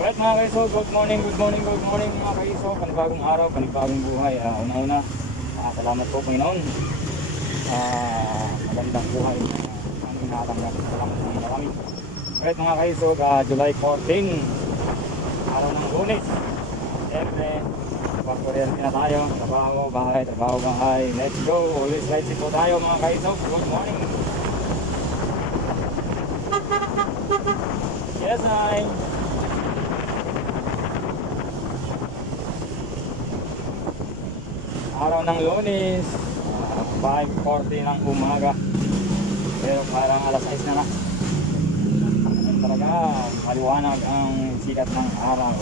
Alright mga kaiso, good morning mga kaiso. Panibagong araw, panibagong buhay. Una-una, salamat po Panginoon. Magandang buhay na ang inatanggap. Salamat po marami. Alright mga kaiso, July 14, araw ng Lunes. Siyempre, pagkurente na tayo. Trabaho, bahay. Let's go. Always right po tayo mga kaiso. Good morning. Yes, I. Araw ng Lunes, 5:40 ng umaga. Pero parang alas 6 na. Ano talaga, maliwanag ang sikat ng araw.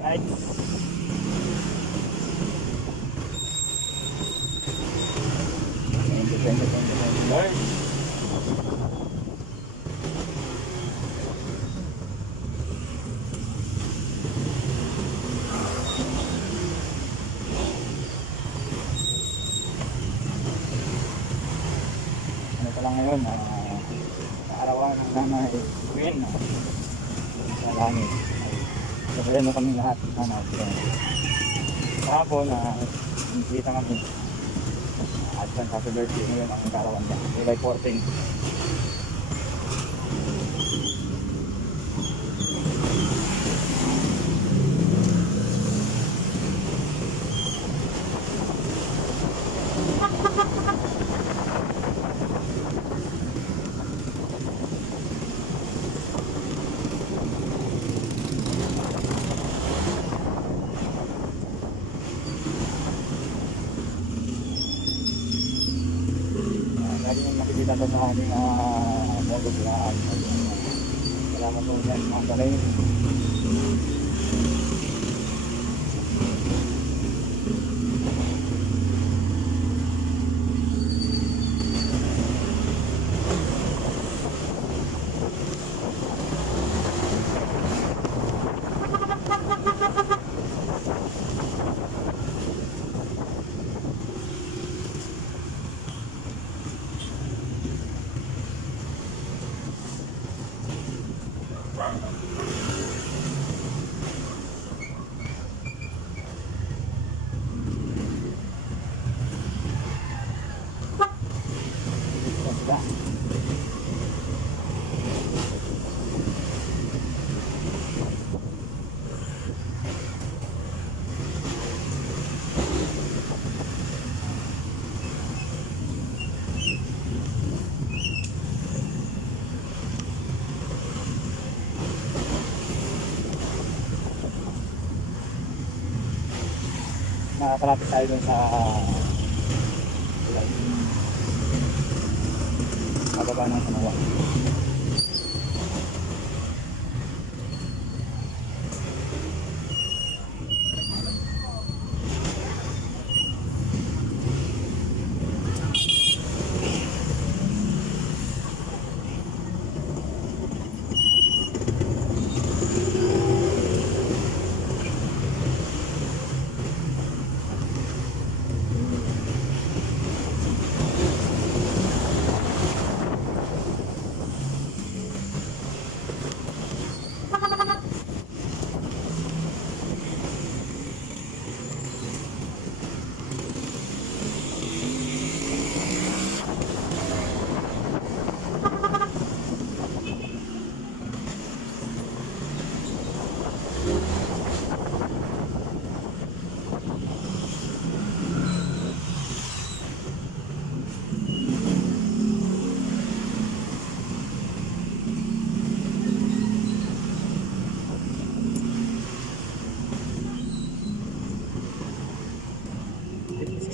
Right. Thank you, Lord. Ngayon, kaarawan ng nanay Queen sa langit. Sabayan mo kami lahat. Kahapon, nakita kami at sa birthday ngayon ang kaarawan niya. July 14. Lagi yung makikita ko sa aming moto vlog. Salamat po yan mga kalay. Nakakalapit tayo dun sa kababa ng Sanawa.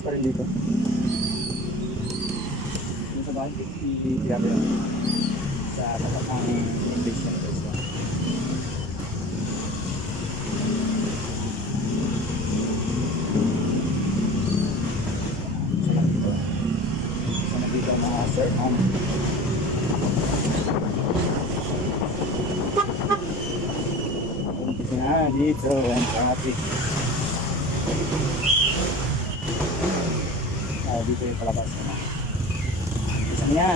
Pa rin dito. Yung sa bahay, grabe yun. Sa kapatang English yan. Sa nandito. Sa nandito mga sir. Umpisa na dito. Ang traffic. dito yung palabas. Isa niya.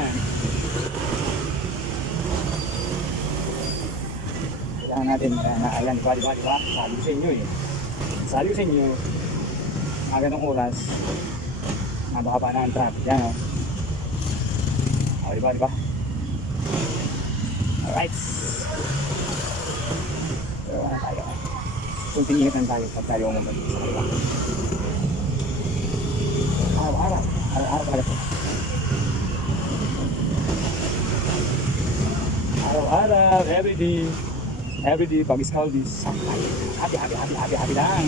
Kailangan natin, ayan, diba? Sabi sa inyo eh. Sabi sa inyo, mga ganong oras, mababa na ang traffic. Yan o. O, diba? Alright. Pero ano tayo? Kunting ingat lang tayo pag tayo umuman sa kaliwa. Araw-araw talaga. Araw-araw, everyday, pag iskal this, happy lang.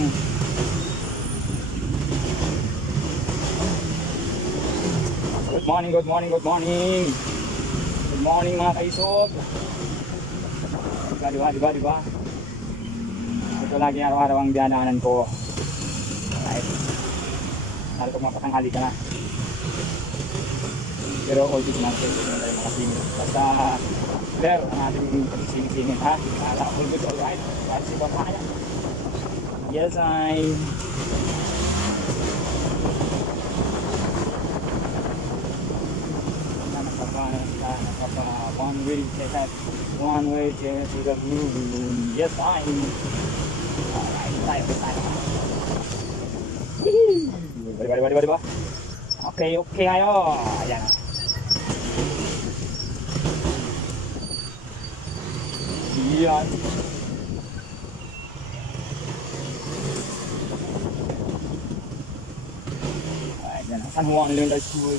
Good morning. Good morning mga kaisog. Diba? Ito lagi araw-araw ang dinaanan ko. Right. Lalo kung mapatanghali ka na. Pero all this nonsense, hindi na tayo makasingin. Basta clear ang ating pagsisingin ha. All good, alright. Right, si Papaya. Yes, I... One way to the moon. Yes, I... Alright, tayo. Diba? Okay ayo. Ayan. Yan. Ayan. San Juan Elementary School.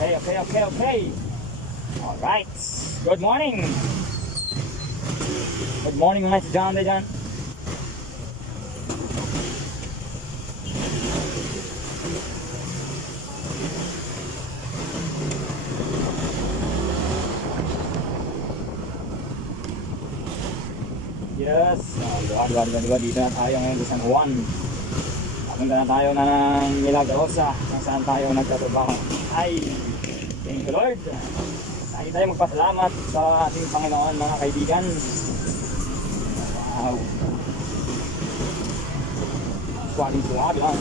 Okay. Alright. Good morning. Good morning mga estudyante dyan. Yes, diba, dito na tayo ngayon sa San Juan. Papunta na tayo ng Milagrosa kung saan tayo nagtatrabaho. Ay, thank you Lord. Lagi tayo magpasalamat sa ating Panginoon mga kaibigan. Wow. Suwabing lang.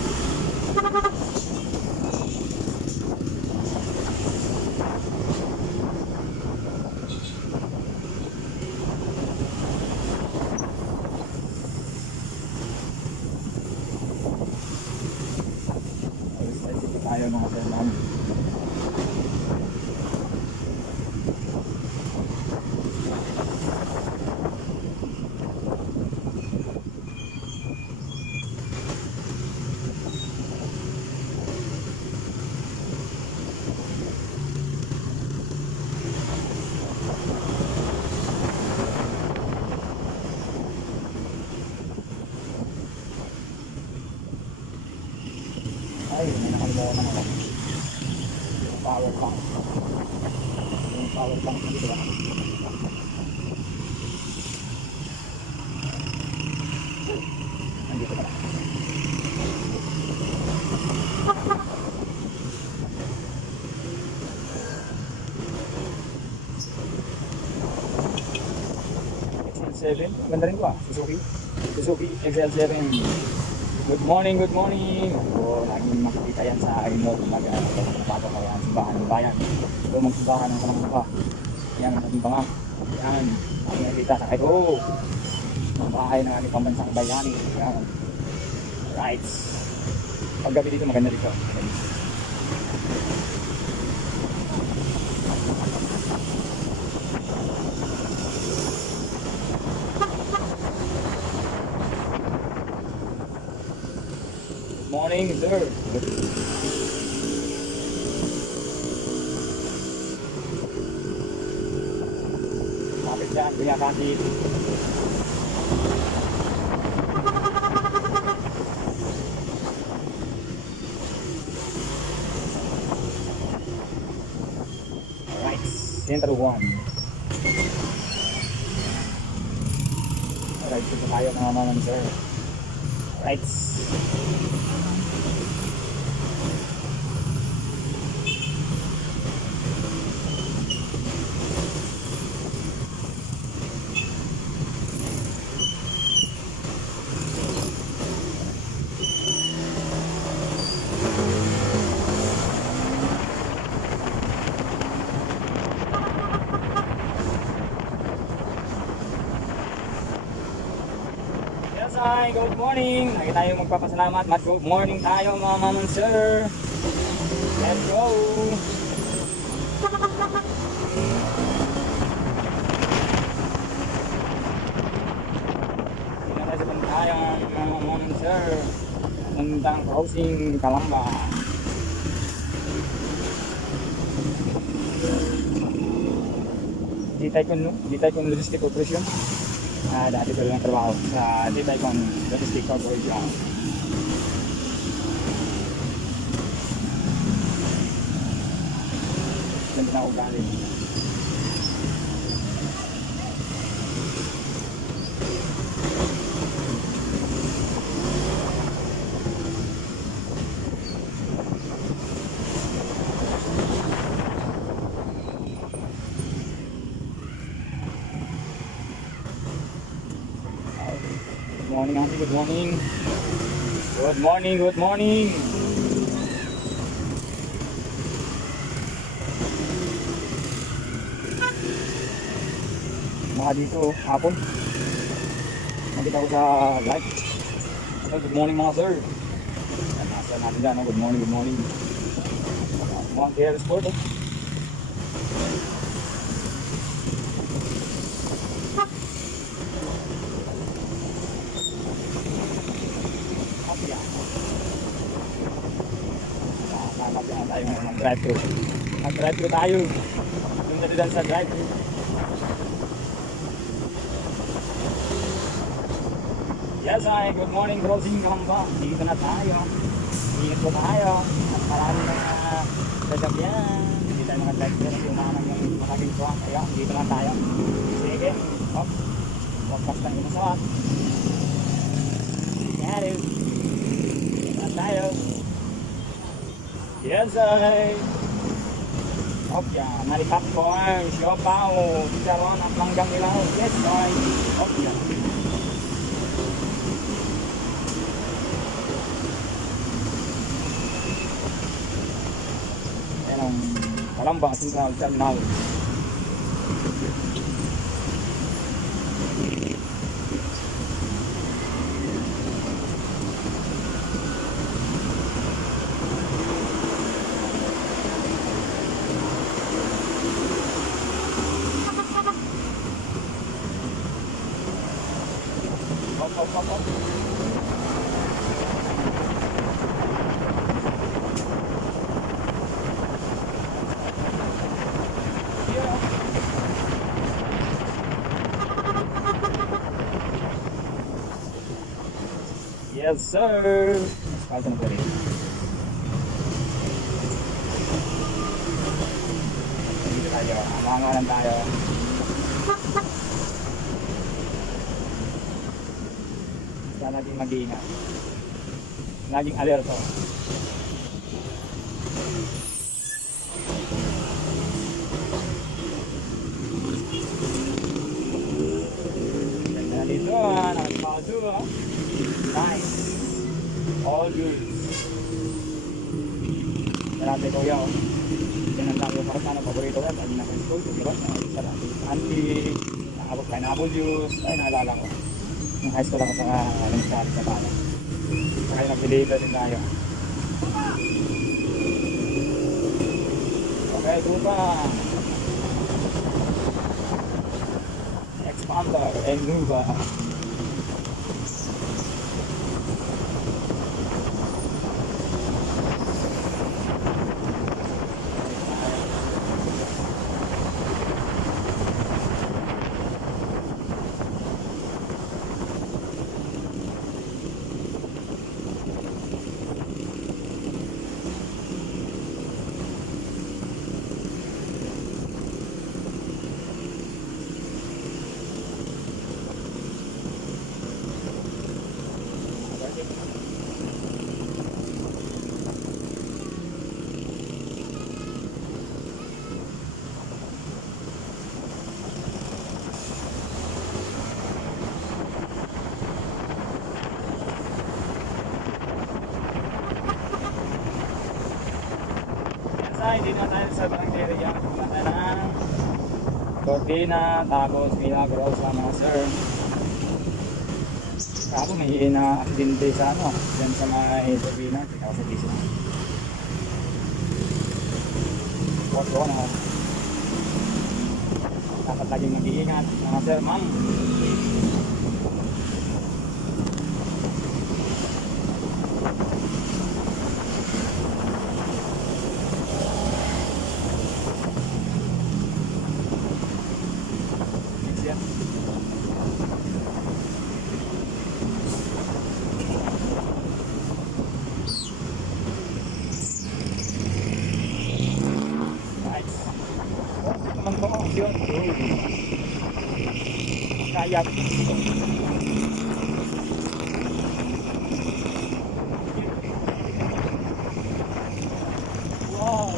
Tayo mga kaibigan. Ay, may nakalimutan ako. Yung power bank dito ba? Nandito ba? XL7, ganda rin ko Suzuki XL7. Good morning. O, laging makikita yan sa Aino. Magpapapagawa ka yan, simbahan ng bayan. So, magsimbahan ng kalangka. Yan, ang ating banga. Yan, ang nakikita sa kahit ang bahay ng ating pambansang bayani. Yan. Right. Paggabi dito, maganda dito. Morning, sir. Kapit dyan, Kuya Kasi. Alright, Center 1. Alright, dito tayo mga naman, sir. Alright. good morning. Lagi tayo magpapasalamat. Good morning tayo mga ma'am and sir. Let's go. Tingnan tayo sa bantayan mga ma'am and sir. Puntang crossing Calamba. G-Tycon Logistic Corporation. Dati ko lang trabaho sa G-Tycon Logistic Corporation. Ganda na ugali. Good morning, auntie. Good morning. Good morning. Good morning. Mga dito hapon. Nakita ko sa live. Good morning mga sir. Nasa natin dyan. Good morning. Good morning. Mga KL Sport. Mag-drive-thru. Mag-drive-thru tayo. Yung natidan sa drive-thru. Yes, ay, good morning, crossing Calamba. Dito na tayo. Dito tayo. At maraming mga sasakyan. Hindi tayo mag-drive-thru. Yung yung maraming truck. Kaya, dito na tayo. Sige. Hop. Wagpas tayo masawat. Yan it. Dito na tayo. Yes, ay. Okay, mari popcorn, siopaw, chicharon at manggang ilaw. Yes, ay. Okay. Ayan ang Calamba Central Terminal. Yes, sir. Pasok na rin. Dito tayo. Amangalan tayo. Basta natin mag-iingat. Laging alerto. Ganda dito ah. Nakapauso ah. Nice. All good. Marami ko yaw. Yan ang dami para sana paborito yan. Pag naka-school, diba? Sarap. Auntie, nakabot pineapple juice. Ay, naalala ko. Yung high school ako sa nagsari sa pala. Kaya nag-deliver din tayo. Okay, tupa. Expander and mover. Hindi na tayo sa Barangay Pumunta ng Cordina, tapos Milagros mga sir. Ako may na-accidente sa ano, dyan sa may turbina, ako sa diesel. Huwag ko na. Dapat laging mag-iingat, mga sir, ma'am. Kayak. Wow.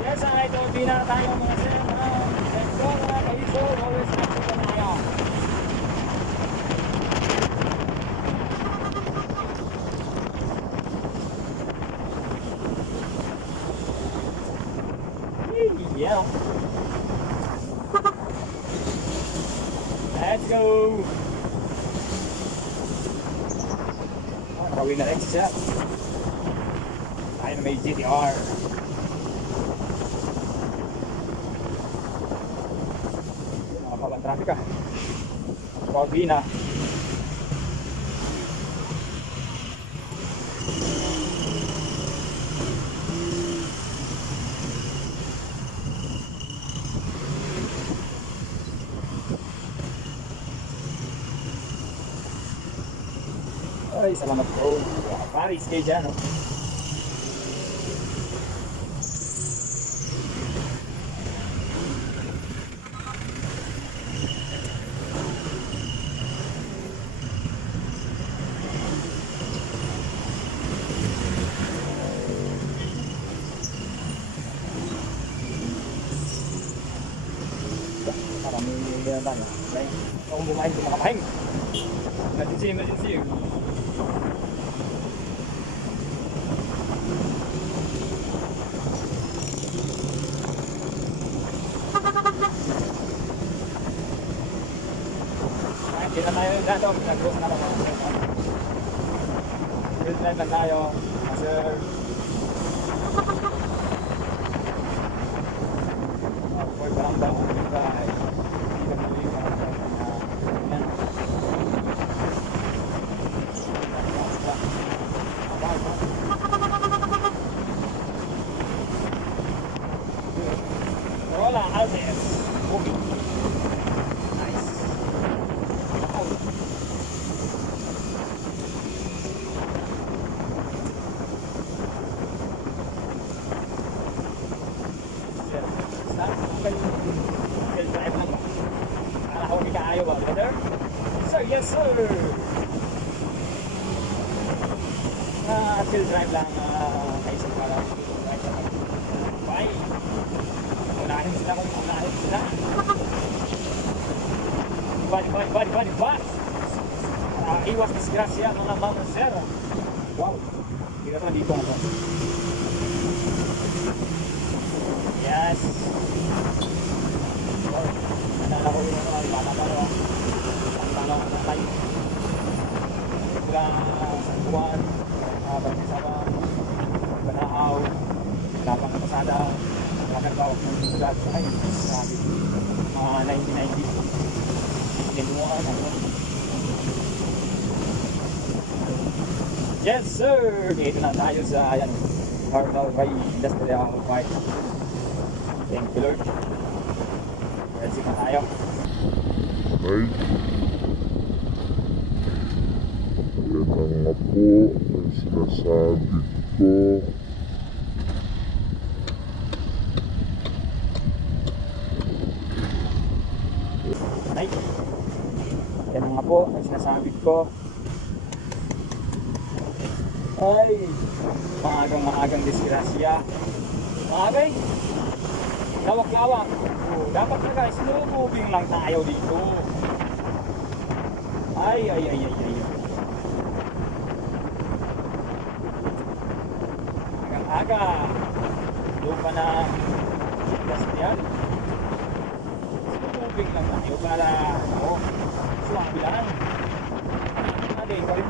Yes, ay turbina tayo mga sir. Let's go mga kaiso. Always action tayo. Yeah. Let's go. Gawin na rin siya. Tayo na may GTR. Nakapabang traffic ah. Turbina. Ay, salamat po. Paris kayo dyan, no? Parang may tayo. Okay? Kung bumahin, kung makapahin. Emergency. Kita tayo dito, nag-group na lang mga good night lang tayo, sir. For barangay, hindi na muli barangay na yan. Hola, Alves. Okay. Yes sir. Chill drive lang kayo para bye. Unahin sila kung unahin sila. Body. Iwas disgrasya mga mama sir. Wow. Hindi naman dito ako. Yes. Nalala ko yung mga bata pa rin. Ang tayo. Mula sa Juan, Balisaba, Banahaw, Lapang Pasada, Lakagaw, Mulat, ay, sabi, mga 1990. Tinuan, ano. Yes sir! Dito na tayo sa, ayan, Carnal by Industrial White. Thank you Lord. Let's see na tayo. Ay. Yan na nga po ang sinasabi ko. Ay, yan na nga po ang sinasabi ko. Ay, maagang disgrasya. Maagay, lawak-lawak. Dapat na guys, moving lang tayo dito. Ay, ay, ay, ay, ay. Agang-aga. Doon pa na Sebastian. Tubig lang tayo para suwabi lang. Natin, 40.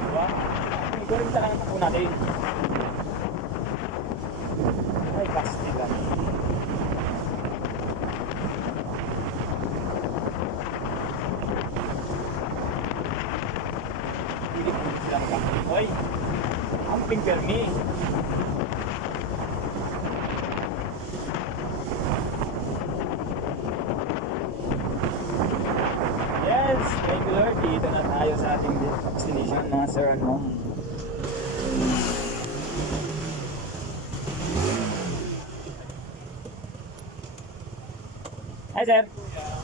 Diba? 40 lang ang takbo natin. Ay, plastic lang. Hindi ko sila magkakalimuy. Amping permi. Yes, thank you Lord. Dito na tayo sa ating destination, mga sir and ma'am. Hi sir.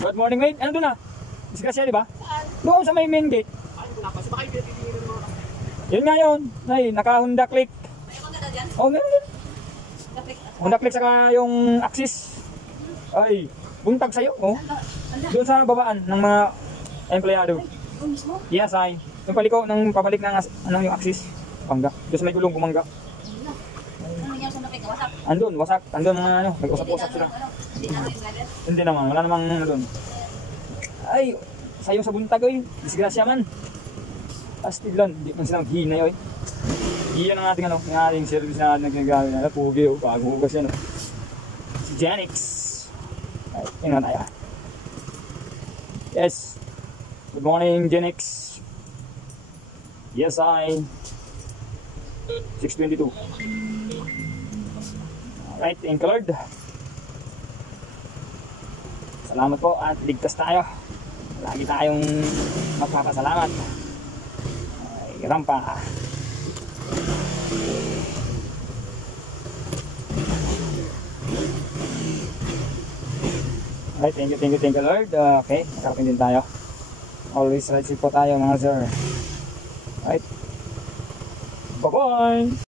Good morning mate. Ano doon na? Disgrasya di ba? Doon sa may main gate. Yun nga yun. Ay, naka-Honda Click. Oh, meron din. Honda Click saka yung Axis. Ay, buntag sa'yo. Oh. Doon sa babaan ng mga empleyado. Yes, ay. Yung paliko ng pabalik ng yung Axis. Pangga. Doon sa may gulong kumangga. Andun, wasak. Andun mga ano, nag-usap-usap sila. Hindi naman, wala namang ano doon. Ay, sayo sa buntag oy. Disgrasya man. Astiglan, di man silang hina yoy. Iyan ang ating ano, ng ating service na nagnagamit na pugi o bago hugas yan. Si Janix. Ay, tingnan tayo. Yes. Good morning, Janix. Yes, I. 6:22. Alright, thank you Lord. Salamat po at ligtas tayo. Lagi tayong magpapasalamat. Ay, rampa. Alright, thank you Lord. Okay, nakarating din tayo. Always right po tayo mga sir. Alright. Bye-bye!